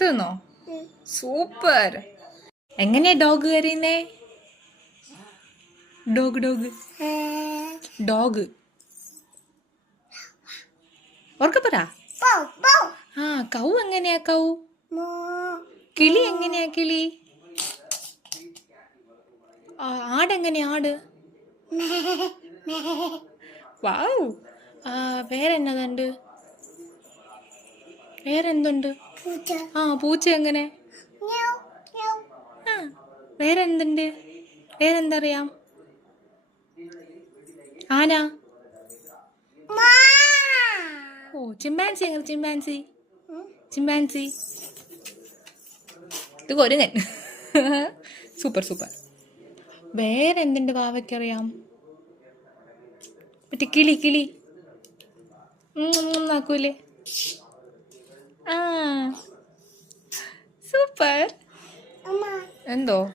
തീർന്നോ? സൂപ്പർ. എങ്ങനെയാ ഡോഗ് കരയുന്നേ? ഡോഗ് ഡോഗ് ഡോഗ് ഓർക്കപ്പറ. ആ കൗ എങ്ങനെയാ? കൗ കിളി എങ്ങനെയാ? കിളി ആടെങ്ങനെയാ? ആട് വാവ്. വേറെന്നതുണ്ട്? വേറെന്തുണ്ട്? ആ പൂച്ച എങ്ങനെ? ആ വേറെന്തുണ്ട്? വേറെന്തറിയാം? ആന. ഓ ചിമ്പാൻസി എങ്ങനെ? ചിമ്പാൻസി ചിമ്പാൻസി ഇത് കൊരുങ്ങൻ. Super super. വേറെന്തുണ്ട് വാവയ്ക്കറിയാം? മറ്റേ കിളി കിളി ആക്കൂലേ? ആ സൂപ്പർ. എന്തോ?